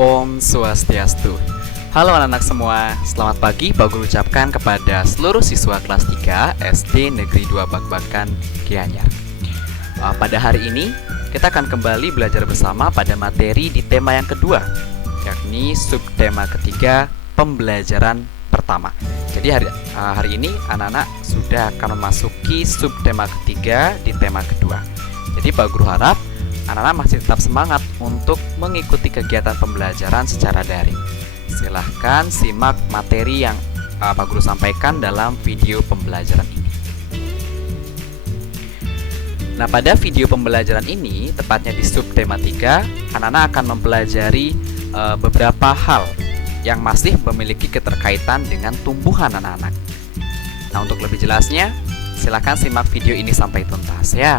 Om Swastiastu. Halo anak-anak semua, selamat pagi Pak Guru ucapkan kepada seluruh siswa kelas 3 SD Negeri 2 Bakbakan, Gianyar. Pada hari ini, kita akan kembali belajar bersama pada materi di tema yang kedua, yakni subtema ketiga, pembelajaran pertama. Jadi hari ini anak-anak sudah akan memasuki subtema ketiga di tema kedua. Jadi Pak Guru harap anak-anak masih tetap semangat untuk mengikuti kegiatan pembelajaran secara daring. Silahkan simak materi yang Pak Guru sampaikan dalam video pembelajaran ini. Nah, pada video pembelajaran ini, tepatnya di subtema 3, anak-anak akan mempelajari beberapa hal yang masih memiliki keterkaitan dengan tumbuhan anak-anak. Nah, untuk lebih jelasnya, silahkan simak video ini sampai tuntas ya.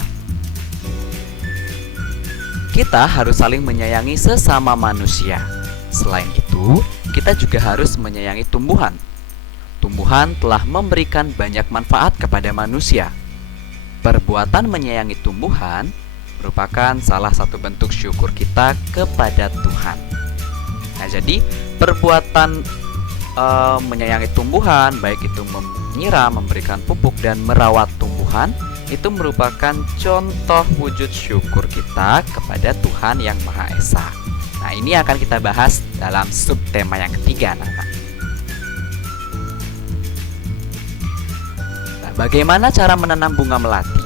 Kita harus saling menyayangi sesama manusia. Selain itu, kita juga harus menyayangi tumbuhan. Tumbuhan telah memberikan banyak manfaat kepada manusia. Perbuatan menyayangi tumbuhan merupakan salah satu bentuk syukur kita kepada Tuhan. Nah, jadi perbuatan menyayangi tumbuhan, baik itu menyiram, memberikan pupuk, dan merawat tumbuhan, itu merupakan contoh wujud syukur kita kepada Tuhan Yang Maha Esa. Nah, ini akan kita bahas dalam subtema yang ketiga, anak-anak. Nah, bagaimana cara menanam bunga melati?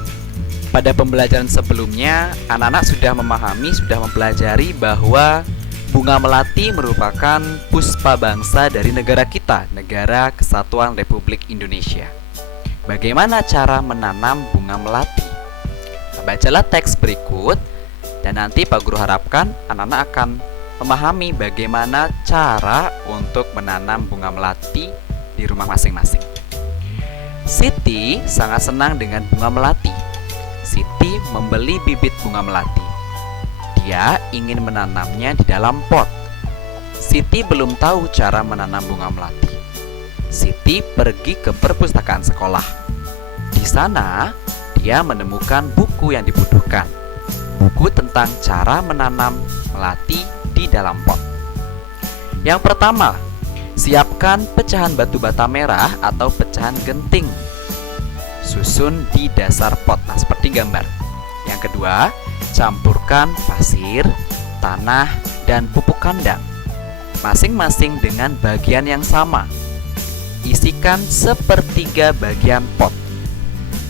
Pada pembelajaran sebelumnya, anak-anak sudah memahami, sudah mempelajari bahwa bunga melati merupakan puspa bangsa dari negara kita, Negara Kesatuan Republik Indonesia. Bagaimana cara menanam bunga melati? Nah, bacalah teks berikut dan nanti Pak Guru harapkan anak-anak akan memahami bagaimana cara untuk menanam bunga melati di rumah masing-masing. Siti sangat senang dengan bunga melati. Siti membeli bibit bunga melati. Dia ingin menanamnya di dalam pot. Siti belum tahu cara menanam bunga melati. Siti pergi ke perpustakaan sekolah. Di sana, dia menemukan buku yang dibutuhkan. Buku tentang cara menanam melati di dalam pot. Yang pertama, siapkan pecahan batu bata merah atau pecahan genting. Susun di dasar pot, nah seperti gambar. Yang kedua, campurkan pasir, tanah, dan pupuk kandang. Masing-masing dengan bagian yang sama. Isikan sepertiga bagian pot.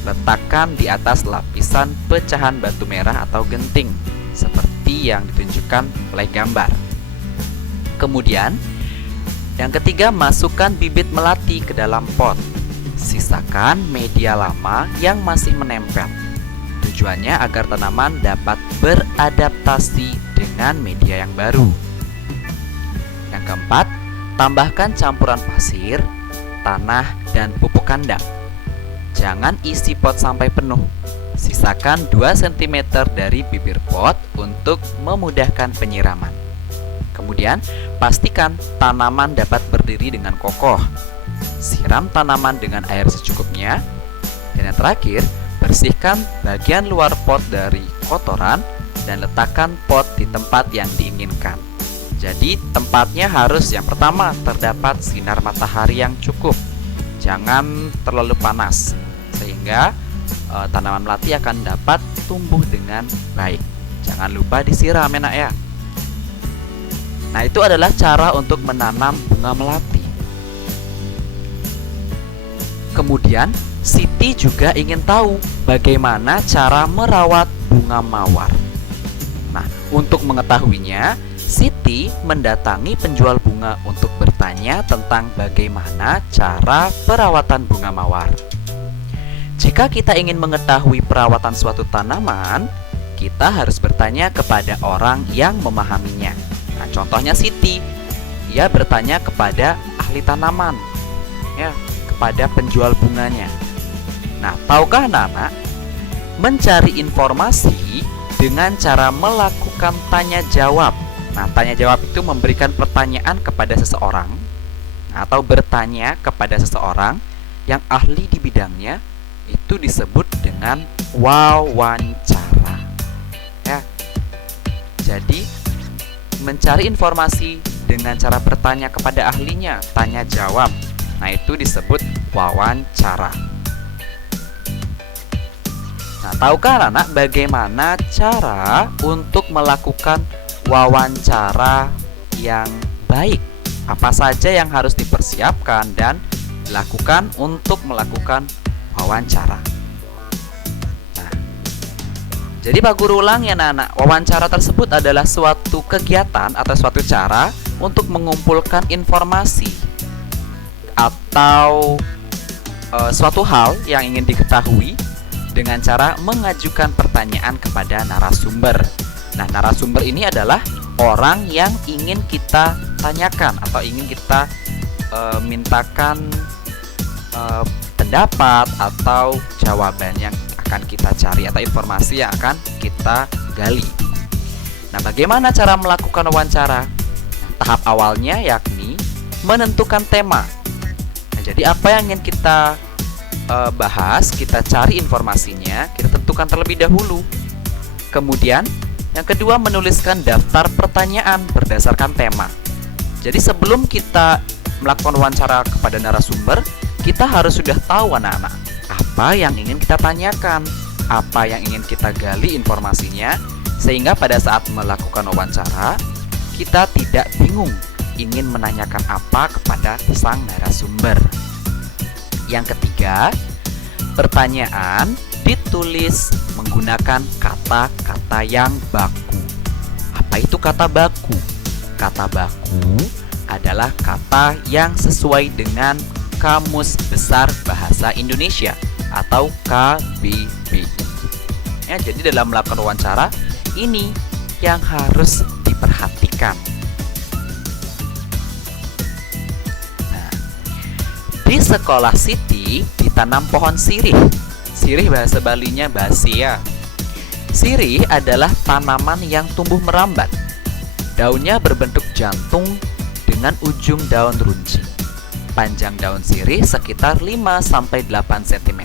Letakkan di atas lapisan pecahan batu merah atau genting, seperti yang ditunjukkan oleh gambar. Kemudian, yang ketiga, masukkan bibit melati ke dalam pot. Sisakan media lama yang masih menempel. Tujuannya agar tanaman dapat beradaptasi dengan media yang baru. Yang keempat, tambahkan campuran pasir, tanah, dan pupuk kandang. Jangan isi pot sampai penuh. Sisakan 2 cm dari bibir pot untuk memudahkan penyiraman. Kemudian, pastikan tanaman dapat berdiri dengan kokoh. Siram tanaman dengan air secukupnya. Dan yang terakhir, bersihkan bagian luar pot dari kotoran dan letakkan pot di tempat yang diinginkan. Jadi tempatnya harus yang pertama terdapat sinar matahari yang cukup. Jangan terlalu panas sehingga tanaman melati akan dapat tumbuh dengan baik. Jangan lupa disiram enak ya. Nah, itu adalah cara untuk menanam bunga melati. Kemudian Siti juga ingin tahu bagaimana cara merawat bunga mawar. Nah, untuk mengetahuinya, Siti mendatangi penjual bunga untuk bertanya tentang bagaimana cara perawatan bunga mawar. Jika kita ingin mengetahui perawatan suatu tanaman, kita harus bertanya kepada orang yang memahaminya. Nah, contohnya Siti, ia bertanya kepada ahli tanaman, ya, kepada penjual bunganya. Nah, tahukah anak-anak, mencari informasi dengan cara melakukan tanya jawab. Nah, tanya jawab itu memberikan pertanyaan kepada seseorang atau bertanya kepada seseorang yang ahli di bidangnya, itu disebut dengan wawancara. Ya. Jadi mencari informasi dengan cara bertanya kepada ahlinya, tanya jawab. Nah, itu disebut wawancara. Nah, tahukah anak-anak bagaimana cara untuk melakukan wawancara yang baik? Apa saja yang harus dipersiapkan dan dilakukan untuk melakukan wawancara? Nah, jadi Pak Guru ulang ya anak-anak, wawancara tersebut adalah suatu kegiatan atau suatu cara untuk mengumpulkan informasi atau suatu hal yang ingin diketahui dengan cara mengajukan pertanyaan kepada narasumber. Nah, narasumber ini adalah orang yang ingin kita tanyakan atau ingin kita mintakan pendapat atau jawaban yang akan kita cari atau informasi yang akan kita gali. Nah, bagaimana cara melakukan wawancara? Nah, tahap awalnya yakni menentukan tema. Nah, jadi apa yang ingin kita bahas, kita cari informasinya, kita tentukan terlebih dahulu. Kemudian yang kedua, menuliskan daftar pertanyaan berdasarkan tema. Jadi sebelum kita melakukan wawancara kepada narasumber, kita harus sudah tahu anak-anak apa yang ingin kita tanyakan, apa yang ingin kita gali informasinya, sehingga pada saat melakukan wawancara kita tidak bingung ingin menanyakan apa kepada sang narasumber. Yang ketiga, pertanyaan ditulis menggunakan kata-kata yang baku. Apa itu kata baku? Kata baku adalah kata yang sesuai dengan Kamus Besar Bahasa Indonesia atau KBBI. Ya, jadi dalam melakukan wawancara ini yang harus diperhatikan. Di sekolah Siti ditanam pohon sirih. Sirih bahasa Balinya basia. Sirih adalah tanaman yang tumbuh merambat. Daunnya berbentuk jantung dengan ujung daun runcing. Panjang daun sirih sekitar 5-8 cm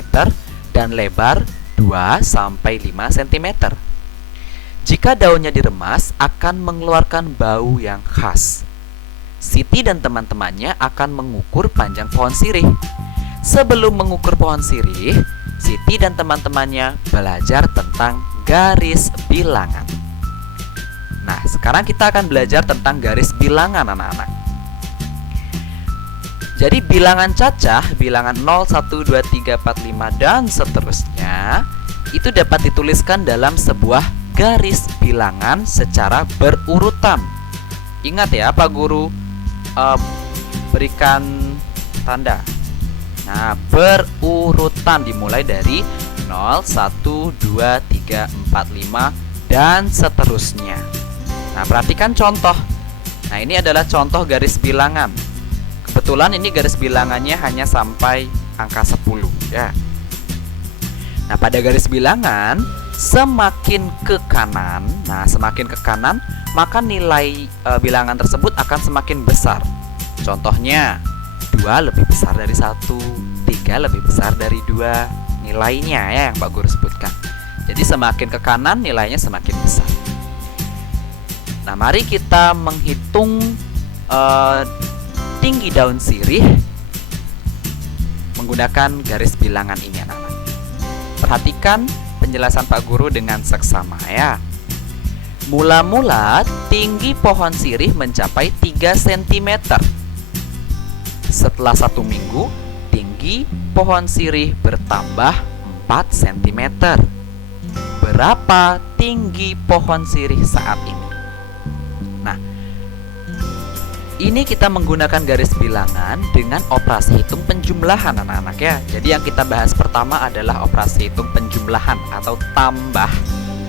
dan lebar 2-5 cm. Jika daunnya diremas akan mengeluarkan bau yang khas. Siti dan teman-temannya akan mengukur panjang pohon sirih. Sebelum mengukur pohon sirih, Siti dan teman-temannya belajar tentang garis bilangan. Nah, sekarang kita akan belajar tentang garis bilangan anak-anak. Jadi bilangan cacah, bilangan 0, 1, 2, 3, 4, 5, dan seterusnya itu dapat dituliskan dalam sebuah garis bilangan secara berurutan. Ingat ya, Pak Guru berikan tanda. Nah, berurutan dimulai dari 0, 1, 2, 3, 4, 5 dan seterusnya. Nah, perhatikan contoh. Nah, ini adalah contoh garis bilangan. Kebetulan ini garis bilangannya hanya sampai angka 10 ya. Nah, pada garis bilangan semakin ke kanan, maka nilai bilangan tersebut akan semakin besar. Contohnya 2 lebih besar dari 1, 3 lebih besar dari 2, nilainya ya yang Pak Guru sebutkan. Jadi semakin ke kanan nilainya semakin besar. Nah, mari kita menghitung tinggi daun sirih menggunakan garis bilangan ini anak-anak. Perhatikan penjelasan Pak Guru dengan seksama ya. Mula-mula tinggi pohon sirih mencapai 3 cm. Setelah 1 minggu, tinggi pohon sirih bertambah 4 cm. Berapa tinggi pohon sirih saat ini? Nah, ini kita menggunakan garis bilangan dengan operasi hitung penjumlahan anak-anak ya. Jadi yang kita bahas pertama adalah operasi hitung penjumlahan atau tambah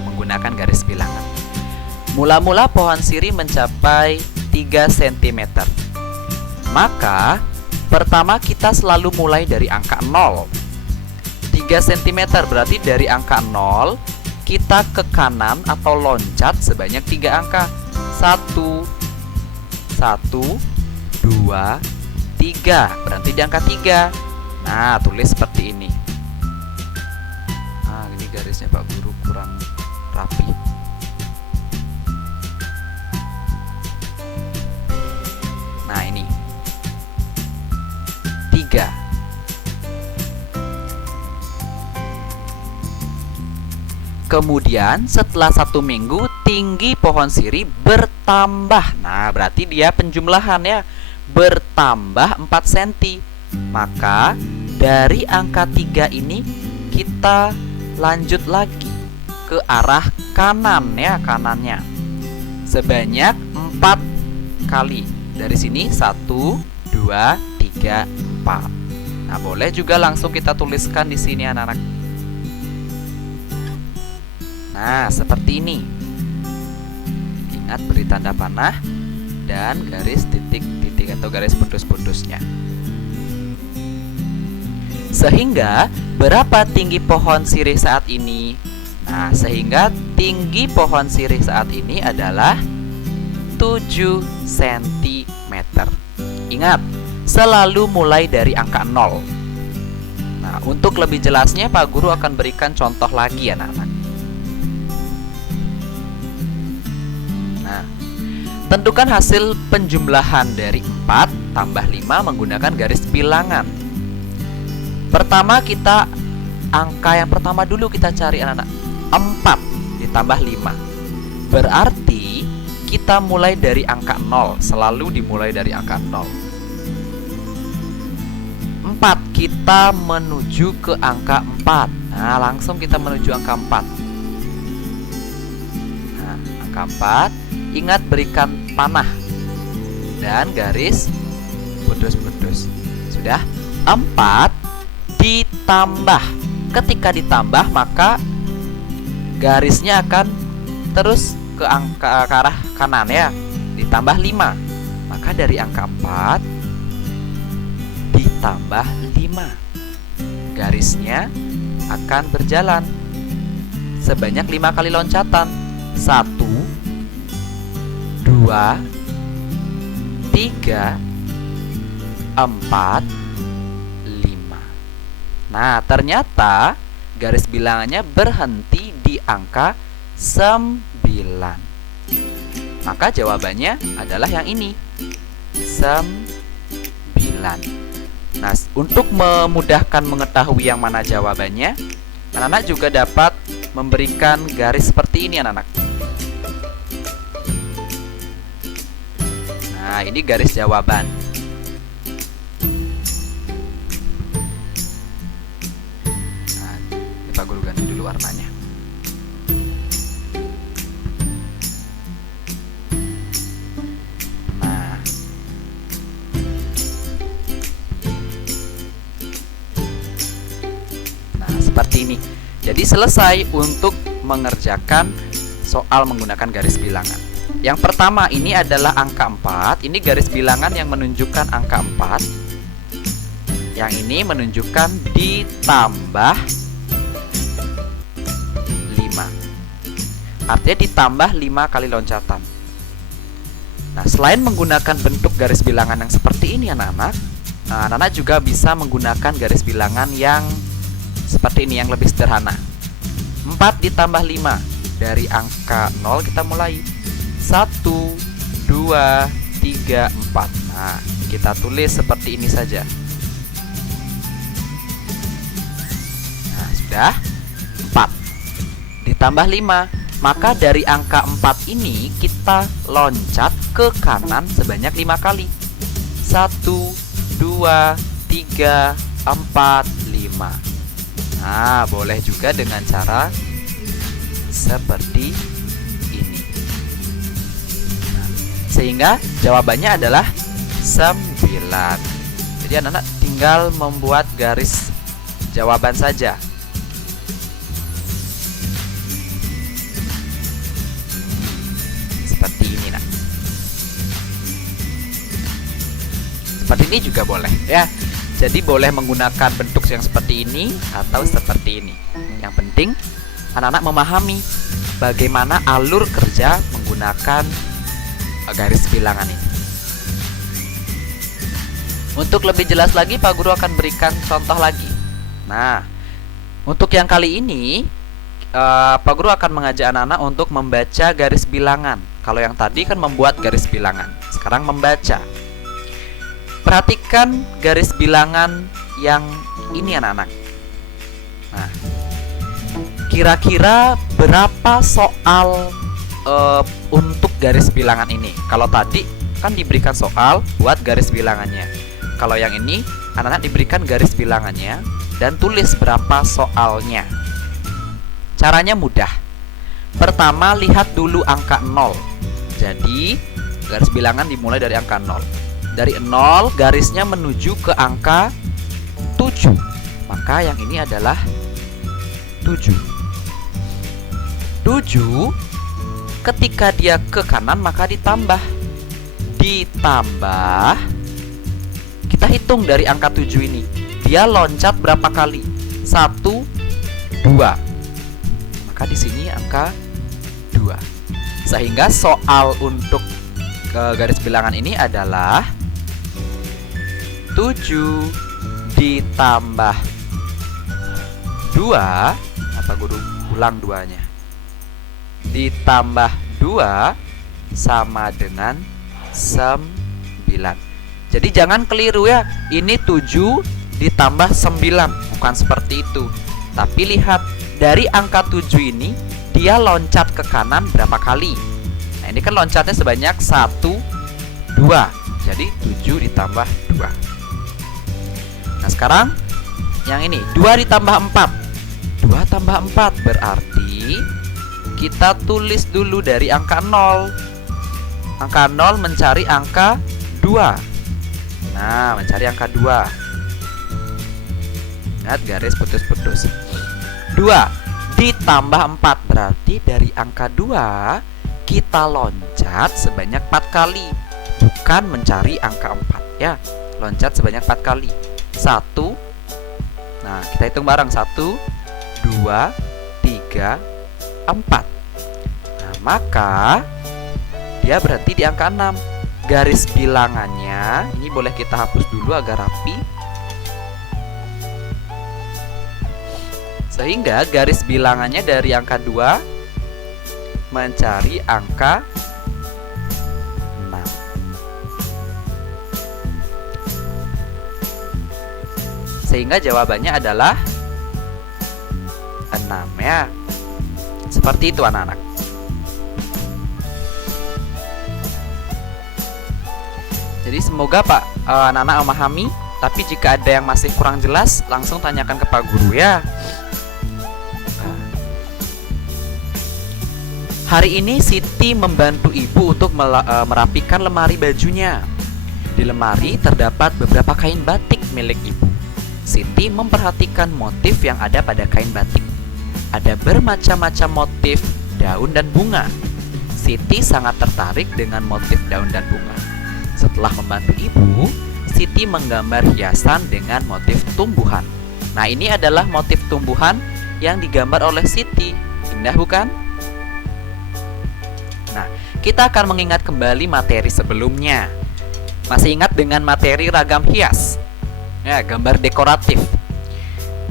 menggunakan garis bilangan. Mula-mula pohon sirih mencapai 3 cm. Maka pertama kita selalu mulai dari angka 0. 3 cm berarti dari angka 0 kita ke kanan atau loncat sebanyak 3 angka. 1, 2, 3. Berhenti di angka 3. Nah, tulis seperti ini. Nah, ini garisnya Pak Guru kurang rapi. Kemudian setelah 1 minggu tinggi pohon sirih bertambah. Nah, berarti dia penjumlahan ya. Bertambah 4 cm. Maka dari angka 3 ini kita lanjut lagi ke arah kanan ya, kanannya. Sebanyak 4 kali. Dari sini 1, 2, 3, 4. Nah, boleh juga langsung kita tuliskan di sini anak-anak. Nah, seperti ini. Ingat beri tanda panah dan garis titik-titik atau garis putus-putusnya. Sehingga berapa tinggi pohon sirih saat ini? Nah, sehingga tinggi pohon sirih saat ini adalah 7 cm. Ingat, selalu mulai dari angka 0. Nah, untuk lebih jelasnya Pak Guru akan berikan contoh lagi anak-anak. Tentukan hasil penjumlahan dari 4 tambah 5 menggunakan garis bilangan. Pertama kita angka yang pertama dulu kita cari anak-anak. 4 ditambah 5. Berarti kita mulai dari angka 0. Selalu dimulai dari angka 0. 4 kita menuju ke angka 4. Nah, langsung kita menuju angka 4. Nah, angka 4. Ingat berikan panah dan garis putus-putus. Sudah? 4 ditambah. Ketika ditambah maka garisnya akan terus ke arah kanan ya. Ditambah 5. Maka dari angka 4 ditambah 5. Garisnya akan berjalan sebanyak 5 kali loncatan. 1, 2, 3, 4, 5. Nah, ternyata garis bilangannya berhenti di angka 9. Maka jawabannya adalah yang ini, 9. Nah, untuk memudahkan mengetahui yang mana jawabannya, anak-anak juga dapat memberikan garis seperti ini anak-anak. Nah, ini garis jawaban. Nah, ini Pak Guru ganti dulu warnanya. Nah, seperti ini. Jadi selesai untuk mengerjakan soal menggunakan garis bilangan. Yang pertama ini adalah angka 4. Ini garis bilangan yang menunjukkan angka 4. Yang ini menunjukkan ditambah 5. Artinya ditambah 5 kali loncatan. Nah, selain menggunakan bentuk garis bilangan yang seperti ini anak-anak, anak-anak juga bisa menggunakan garis bilangan yang seperti ini, yang lebih sederhana. 4 ditambah 5. Dari angka 0 kita mulai. 1, 2, 3, 4. Nah, kita tulis seperti ini saja. Nah, sudah. 4 ditambah 5. Maka dari angka 4 ini kita loncat ke kanan sebanyak 5 kali. 1, 2, 3, 4, 5. Nah, boleh juga dengan cara seperti ini. Nah, sehingga jawabannya adalah 9. Jadi anak-anak tinggal membuat garis jawaban saja. Seperti ini, nah. Seperti ini juga boleh, ya. Jadi boleh menggunakan bentuk yang seperti ini atau seperti ini. Yang penting anak-anak memahami bagaimana alur kerja menggunakan garis bilangan ini. Untuk lebih jelas lagi, Pak Guru akan berikan contoh lagi. Nah, untuk yang kali ini Pak Guru akan mengajak anak-anak untuk membaca garis bilangan. Kalau yang tadi kan membuat garis bilangan, sekarang membaca. Perhatikan garis bilangan yang ini anak-anak. Nah, Kira-kira berapa soal untuk garis bilangan ini? Kalau tadi kan diberikan soal buat garis bilangannya. Kalau yang ini anak-anak diberikan garis bilangannya dan tulis berapa soalnya. Caranya mudah. Pertama, lihat dulu angka 0. Jadi garis bilangan dimulai dari angka 0. Dari 0 garisnya menuju ke angka 7. Maka yang ini adalah 7. 7 ketika dia ke kanan maka ditambah. Kita hitung dari angka 7 ini. Dia loncat berapa kali? 1, 2. Maka di sini angka 2. Sehingga soal untuk garis bilangan ini adalah 7 ditambah 2. Apa guru ulang 2-nya? Ditambah 2 sama dengan 9. Jadi jangan keliru ya. Ini 7 ditambah 9. Bukan seperti itu. Tapi lihat dari angka 7 ini dia loncat ke kanan berapa kali? Nah, ini kan loncatnya sebanyak 1, 2. Jadi 7 ditambah 2. Nah, sekarang yang ini 2 ditambah 4. 2 tambah 4 berarti kita tulis dulu dari angka 0. Angka 0 mencari angka 2. Nah, mencari angka 2. Lihat garis putus-putus. 2 ditambah 4 berarti dari angka 2 kita loncat sebanyak 4 kali. Bukan mencari angka 4 ya. Loncat sebanyak 4 kali. 1. Nah, kita hitung bareng. 1, 2, 3, 4. Nah, maka dia berhenti di angka 6. Garis bilangannya ini boleh kita hapus dulu agar rapi. Sehingga garis bilangannya dari angka 2 mencari angka 6. Sehingga jawabannya adalah 6 ya. Seperti itu anak-anak. Jadi semoga anak-anak memahami. Tapi jika ada yang masih kurang jelas, langsung tanyakan ke Pak Guru ya. Hari ini Siti membantu ibu untuk merapikan lemari bajunya. Di lemari terdapat beberapa kain batik milik ibu. Siti memperhatikan motif yang ada pada kain batik. Ada bermacam-macam motif daun dan bunga. Siti sangat tertarik dengan motif daun dan bunga. Setelah membantu ibu, Siti menggambar hiasan dengan motif tumbuhan. Nah, ini adalah motif tumbuhan yang digambar oleh Siti. Indah bukan? Nah, kita akan mengingat kembali materi sebelumnya. Masih ingat dengan materi ragam hias? Ya, gambar dekoratif.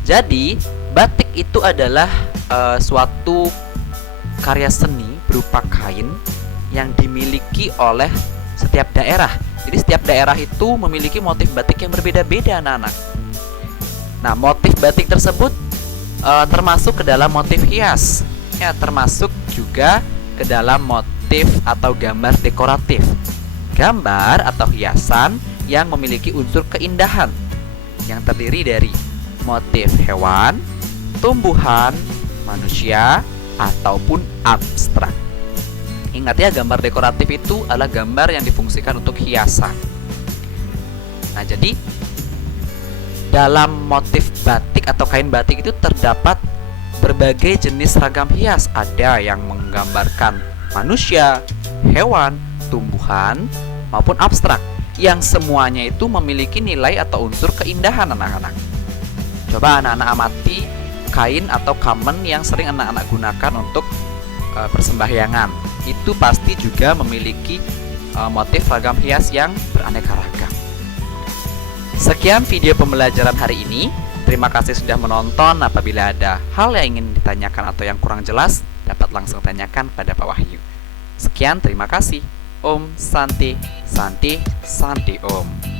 Jadi, batik itu adalah suatu karya seni berupa kain yang dimiliki oleh setiap daerah. Jadi setiap daerah itu memiliki motif batik yang berbeda-beda anak-anak. Nah, motif batik tersebut termasuk ke dalam motif hias. Ya, termasuk juga ke dalam motif atau gambar dekoratif. Gambar atau hiasan yang memiliki unsur keindahan yang terdiri dari motif hewan, tumbuhan, manusia, ataupun abstrak. Ingat ya, gambar dekoratif itu adalah gambar yang difungsikan untuk hiasan. Nah, jadi dalam motif batik atau kain batik itu terdapat berbagai jenis ragam hias. Ada yang menggambarkan manusia, hewan, tumbuhan, maupun abstrak, yang semuanya itu memiliki nilai atau unsur keindahan anak-anak. Coba anak-anak amati kain atau kamen yang sering anak-anak gunakan untuk persembahyangan. Itu pasti juga memiliki motif ragam hias yang beraneka ragam. Sekian video pembelajaran hari ini. Terima kasih sudah menonton. Apabila ada hal yang ingin ditanyakan atau yang kurang jelas, dapat langsung tanyakan pada Pak Wahyu. Sekian, terima kasih. Om Santi, Santi, Santi Om.